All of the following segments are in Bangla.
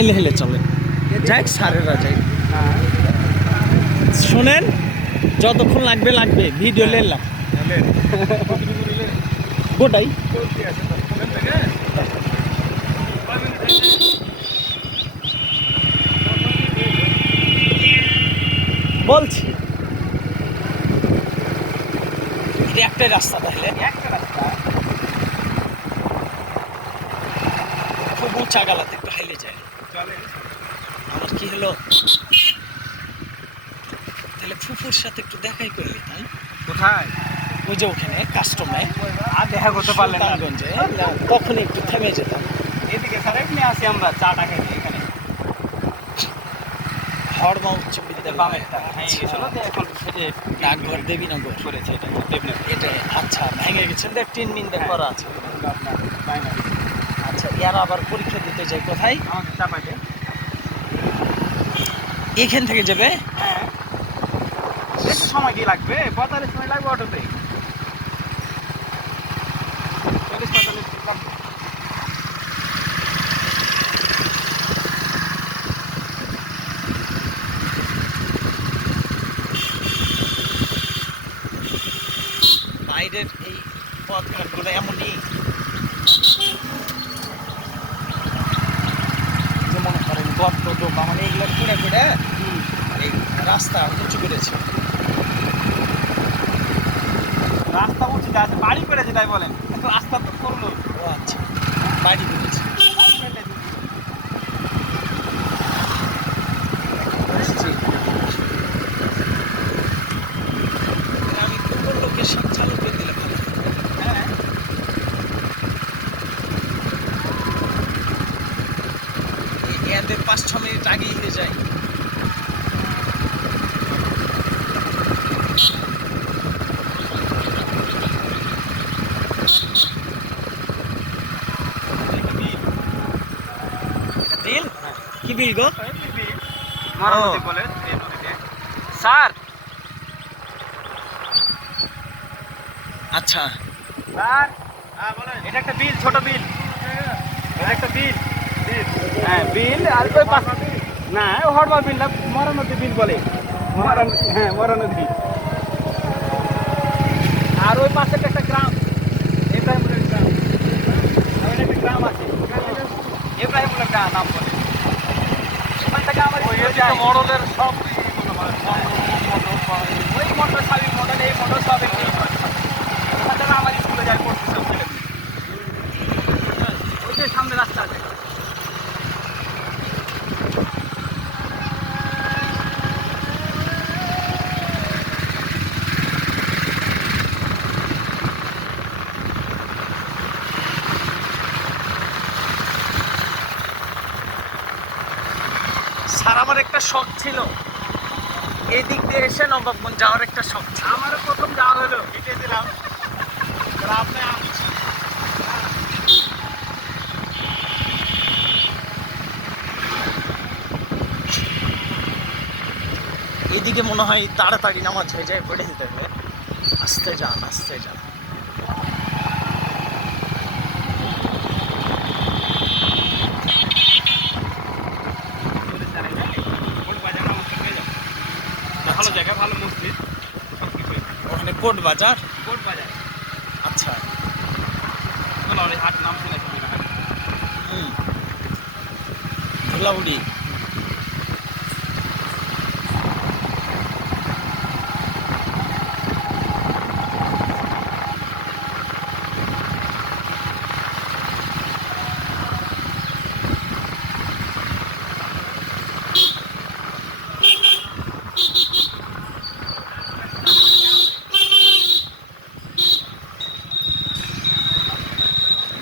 হেলে হেলে চলে যাই সারেরা যাই শোনেন যতক্ষণ লাগবে লাগবে ভিডিও লেলাম গোটাই বলছি একটাই রাস্তা তাহলে একটা রাস্তা খুব উঁচা গালাতে একটু হাইলে যায় আমার কি হলো তাহলে ফুফুর সাথে একটু দেখাই করলি তাই কোথায় ওই যে ওখানে কাস্টমে আর দেখা করতে পারলেন না সুলতানগঞ্জে তখন একটু থেমে যেতাম এদিকে সারেক নিয়ে আসি আমরা চা টা খেয়ে এখানে হরমা উচ্চ বিদ্যালয় ডাকঘর দেবীনগর করেছে এটা আচ্ছা ভেঙে গেছেন দেখ টিন মিন দেখ করা আছে আপনার বাইনারি আচ্ছা ইয়ারা আবার পরীক্ষা দিতে যায় কোথায় আমাদের চাপাইতে এখান থেকে যাবে হ্যাঁ একটু সময় কি লাগবে 45 মিনিট লাগবে অটোতে 40-45 মিনিট লাগবে বাইরের এই পথঘাটগুলো এমনই যে মনে করেন গর্ত ডোবা মানে এগুলো করে করে এই রাস্তা উঁচু করেছে রাস্তা উঁচুতে আছে বাড়ি করেছে তাই বলেন কিন্তু রাস্তা তো করলো ও আচ্ছা বাড়ি করেছে আমি দুটো লোকেশন চালু করে দিলে ভালো হ্যাঁ এদের 5-6 মিনিট আগেই হয়ে যায় বিল কি বিল গো মরামতি বলে এই নদীতে স্যার আচ্ছা স্যার হ্যাঁ বলেন এটা একটা বিল ছোট বিল এটা একটা বিল হ্যাঁ বিল আর ওই পাশ না ও হরবার বিল না মরানদী বিল বলে হ্যাঁ মরানদী আর ওই পাশে একটা গ্রাম ইব্রাহিমপুরের গ্রাম আর ওইটা একটা গ্রাম আছে ইব্রাহিমপুরের গ্রাম নাম বলে ওখান থেকে আমার মডেলের সব ওই মোটর সাবি মডেল এই মোটর সব একই ওখান থেকে আমার স্কুলে যায় পড়তে সব ছেলে ওই যে সামনে রাস্তা আছে স্যার আমার একটা শখ ছিল এই দিক দিয়ে এসে নবাবগঞ্জ যাওয়ার একটা শখ ছিল আমারও প্রথম যাওয়া হলো হেঁটে দিলাম আপনি এদিকে মনে হয় তাড়াতাড়ি নামাজ হয়ে যায় পড়ে যেতে হবে আস্তে যান আস্তে যান ভালো জায়গা ভালো মসজিদ ওখানে কোট বাজার কোট বাজার আচ্ছা হাট নাম শুনেছি ধুলাউড়ি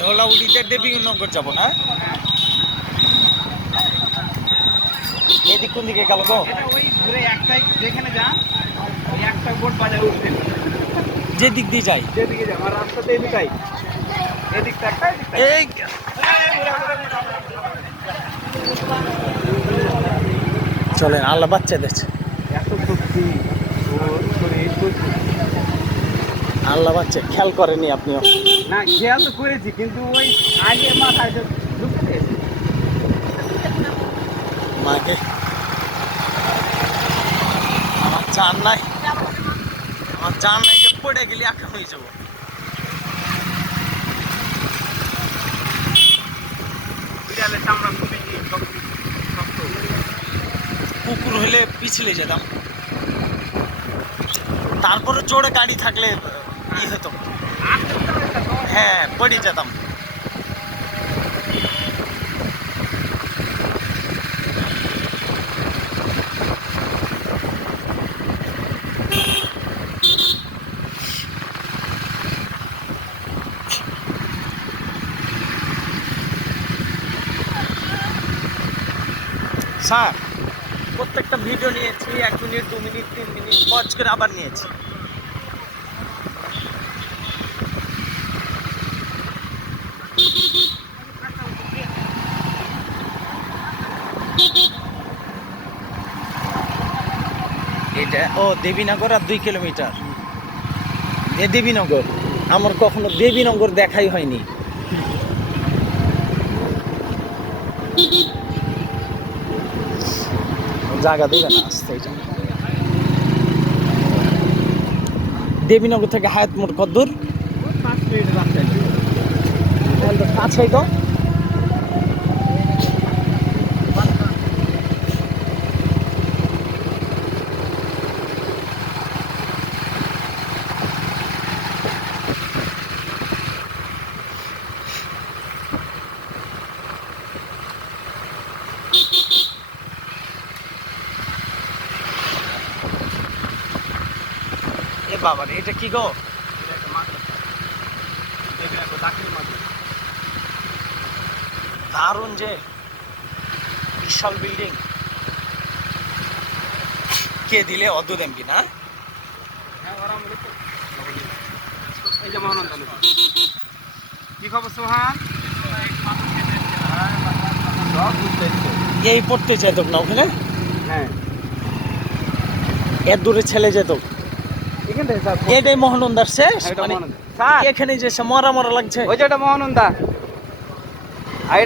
ধুলাউড়িতে দেবীনগর যাবো না এদিক কোন দিকে গেল গো ওই ঘুরে একটাই যেখানে যা ওই একটা কোট বাজার উঠতে যে দিক দিয়ে যাই যেদিকে যা আমার রাস্তাতে এদিকটাই এদিকটা একটা এদিকটা এই চলেন আল্লাহ বাচ্চা দেখছে এত সত্যি আল্লাহ বাচ্চা খেয়াল করেনি আপনিও না খেয়াল তো করেছি কিন্তু ওই আগে মাথায় ঢুকে গেছে মাকে আমার জান নাই, আমার জান নাই যে পড়ে গেলে একা হয়ে যাবো। বিড়ালের চামড়া খুবই শক্ত। কুকুর হলে পিছলে যেতাম, তারপরে জোরে গাড়ি থাকলে ই হতো, হ্যাঁ পড়ে যেতাম। স্যার প্রত্যেকটা ভিডিও নিয়েছি 1 মিনিট 2 মিনিট 3 মিনিট পজ করে আবার নিয়েছি। এটা ও দেবীনগর আর 2 কিলোমিটার। এ দেবীনগর, আমার কখনো দেবীনগর দেখাই হয়নি। জায়গা দেবে না আসতে, দেবীনগর থেকে হায়াত মোড় কত দূর? 5 মিনিট রাস্তা। তাহলে তো কাছেই তো। এ বাবা রে, এটা কি গো? দারুণ যে বিশাল বিল্ডিং। কে দিলে? অদ্ভুত এমপি না? এই যে মহানন্দা নদী। কি খবর সোহান? সব বুঝতেছি। এই পড়তে যেত না ওখানে, হ্যাঁ এর দূরে ছেলে যেত। এখান থেকে স্যার এটাই মহানন্দার শেষ, এটা মানে মহানন্দা। স্যার এখানে যে সে মরা মরা লাগছে। ওই যে এটা মহানন্দা। আর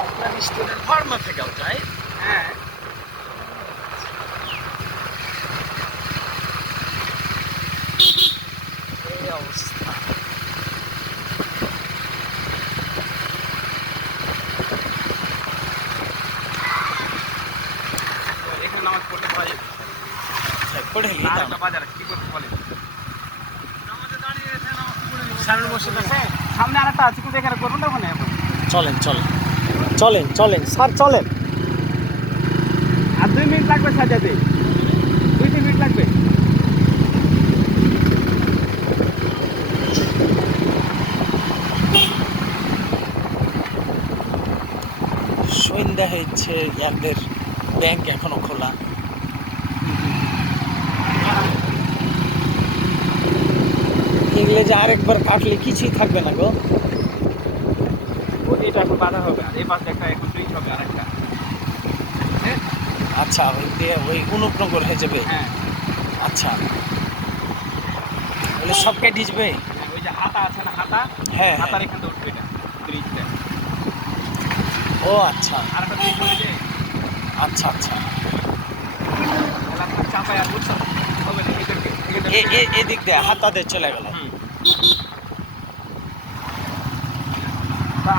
আপনার স্টুডেন্ট ফার্মা থেকেও যায়। হ্যাঁ এই অবস্থা। এখানে নামাজ পড়তে পারি। পড়ে আর একটা বাজার কি করতে বলে? সামনে বসে আছে। সামনে আরেকটা আছে, কিন্তু এখানে করবেন না ওখানে এখন। চলেন চলেন চলেন চলেন স্যার চলেন। আর 2 মিনিট লাগবে সাজাতে, 2-3 মিনিট লাগবে। সন্ধ্যা হয়েছে, এদের ব্যাংক এখনো খোলা। এগুলো যে আরেকবার কাটলে কিছুই থাকবে না গো। এটা এখন বাধা হবে, আর এই পাশে একটা এখন ব্রিজ হবে আরেকটা। আচ্ছা, ওই দিয়ে ওই অনুপ্রগর হয়ে যাবে। হ্যাঁ আচ্ছা, বলে সব কেটে যাবে। ওই যে হাতা আছে না, হাতা, হ্যাঁ হাতার হ্যাঁ। এখান থেকে উঠবে এটা ব্রিজটা। ও আচ্ছা আর একটা ব্রিজ হয়ে যায়। আচ্ছা আচ্ছা। চাপায় আর উঠছে হবে না, এদেরকে এদিক দিয়ে হাতাদের চলে গেল।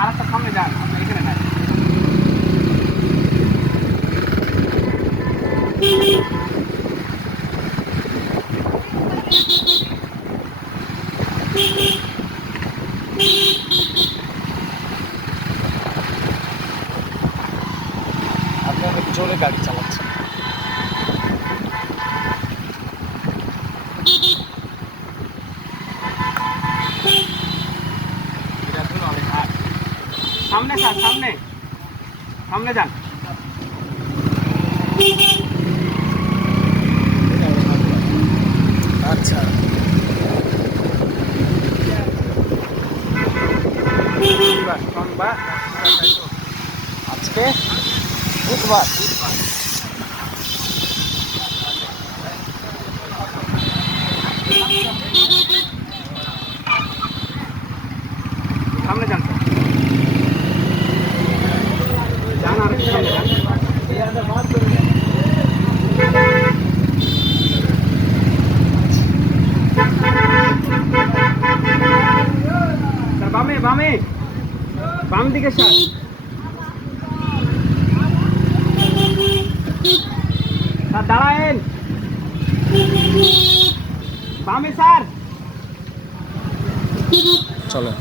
আর একটা সামনে যান, আমরা এখানে নাই। আপনি অনেক জোরে গাড়ি চালাচ্ছেন। সামনে স্যার, সামনে সামনে যান। আচ্ছা, সোমবার আজকে বুধবার। বাম দিকে স্যার। স্যার দাঁড়ায়েন। বামে স্যার। চলো।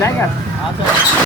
জায়গা